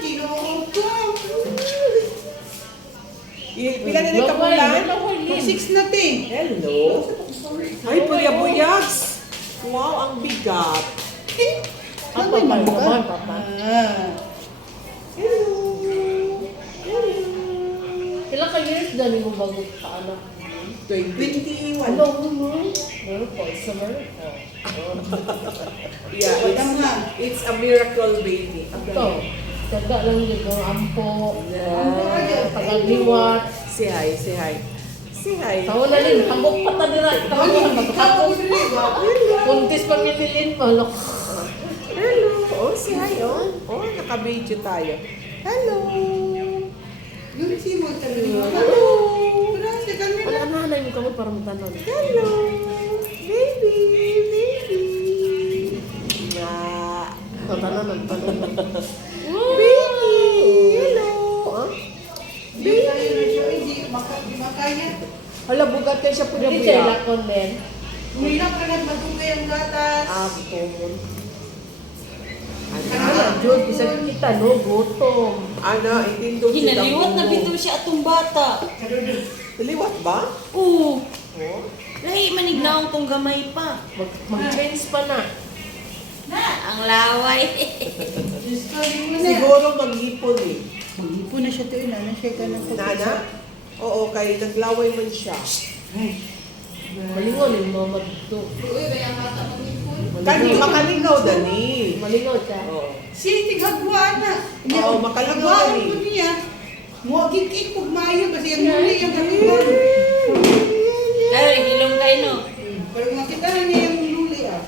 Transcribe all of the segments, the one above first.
ginoo ko. Pila na yung kapulan? 6 na, te. Hello. Ay, buya-buyags. Wow, ang bigat. Ang may mangga. Hello. Kailan ka years dali mo bago ka anak? 21. Ano mo? Meron po, isa meron po. Yeah, it's a miracle baby. Ito, taga lang dito, ampo, Yeah. tagaliwat. Say hi, say hi. Say hi. Tawa na rin, hambok pa ta dira. Puntis pa minilin mo. Hello. Oh, say hi, oh. Oh, naka-video tayo. Hello. Yun si mo talaga. Hello. Wala, si kami na. Ano na yung kamot para matanon? Hello. Baby, baby. Na. Tatanon. Baby. Hello. Huh? Hindi tayo na siya, hindi makaya. Hala, bugat kayo siya Hindi siya puya-puya. lakon din. Umilang ka nagmatugay ang gatas. Apon. Ano? Ano, Jod, isa kita, no? Gutom. Ano, itindog Ginaliwat na bitaw siya atong bata. Liwat ba? Oo. Oh. Lahi manignaong tong gamay pa. Mag-change pa na. Na, ang laway. Siguro maghipon eh. Mag-ipon na siya to, inana siya ka ng Nana? Oo, kay naglaway man siya. Malingon yung mga madto. Kani, makalingaw dani. Malingon siya. Oo. Si tighagwa na. Oo, makaligaw Hagwaan ni. ko niya. Muagik-ik pag maayo kasi ang muli yung hagwaan. Lalo, hilong kayo no. Pero makita na niya yung luli ah.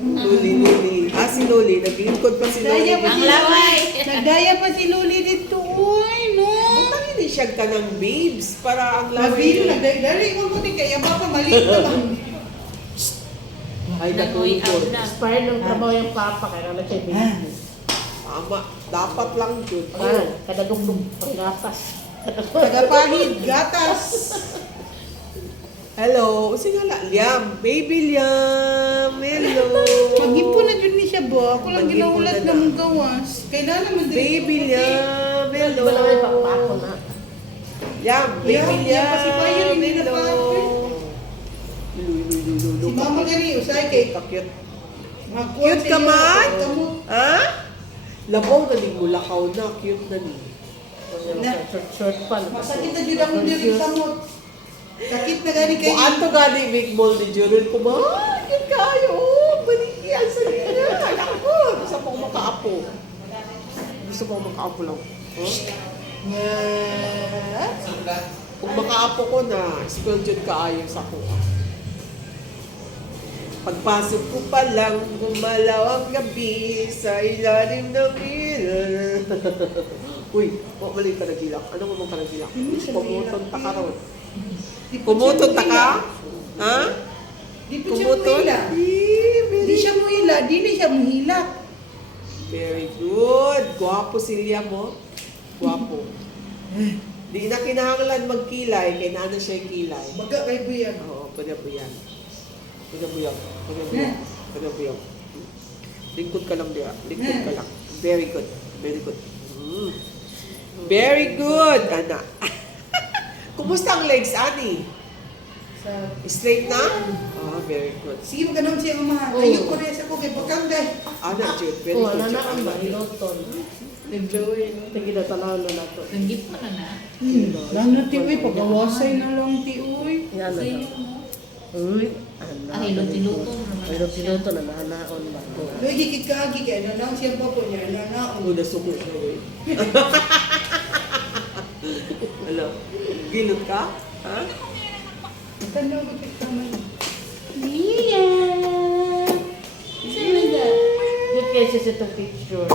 Luli. Ah, si Luli. Naglingkod pa si Luli. Daya pa Ang si laway. Nagdaya pa si Luli dito. Uy, no. Butang hindi siya ka ng babes para ang Labil, laway. nagdali mo ko kaya baka maliit naman. Ay, Nanguy natulog. out na. Inspired ng trabaho yung papa, kaya na siya business. Tama. Dapat lang yun. Kada dugdug, panggatas. Tagapahid, gatas. Hello. Sige nga, Liam. Baby Liam. Hello. Mag-ipon na dyan ni siya ba? Ako lang Mag-ipon ginaulat na na na. mong gawas. Kailangan mo din. Baby Liam. Hello. Di ba naman papako na? Liam. Baby Liam, Liam. kasi pa yun, hindi na pa. Si Mama gani, usay kay Cute. Cute ka man? Kamot. Ha? Labaw na ni mulakaw na. Cute na ni. Short pa. Masakit na dyan ako diri sa mot. Sakit na gani kay. Kung ato gani big mall ni Jurel ko ba? Cute kayo. Balikian sa niya. Ako. Gusto mo makaapo. Gusto mo makaapo lang. Huh? Kung makaapo ko na, spell dyan kaayo sa kuha. Pagpasok ko pa lang, gumalaw ang gabi sa ilalim ng ilaw. Uy, mali ka nagilak. Ano mo ka nagilak? Pumuton ta ka ron. Pumuton ta ka? Ha? Di po siya Pumuton? muhila. Di siya muhila. Di siya muhila. Very good. Gwapo si Liam mo. Gwapo. Di na kinahanglan magkilay, kay nana siya yung kilay. Baga kay Buyan. Oo, pwede po yan. Pwede po yan. Pwede po yan. Pwede po yan. Lingkod ka lang, Bea. Lingkod ka lang. Very good. Very good. Mm. Very good, Ana. Kumusta ang legs, Ani? Sa Straight na? Ah, very good. sige magkanon siya mga. Oo. Ayun ko rin sa ko kay Bakangay. Ana, Jude. Very Oo, good. wala na ang mahiloton. Enjoy. Tingin na tanaw na nato. Tanggit na ka na. Lang na tiwi, pagawasay na lang tiwi. Yan na daw. Uy, ano? Ay, luto-luto naman. Ay, luto na nanaon ba? Doy higit kaagi kay ano siya pa po niya na. Ano na suko siya, eh. Hello? Gilot ka? Ha? Tanaw ko kita man. Mia! Saan na? Good kaya siya sa itong picture.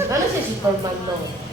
Ano siya Superman no?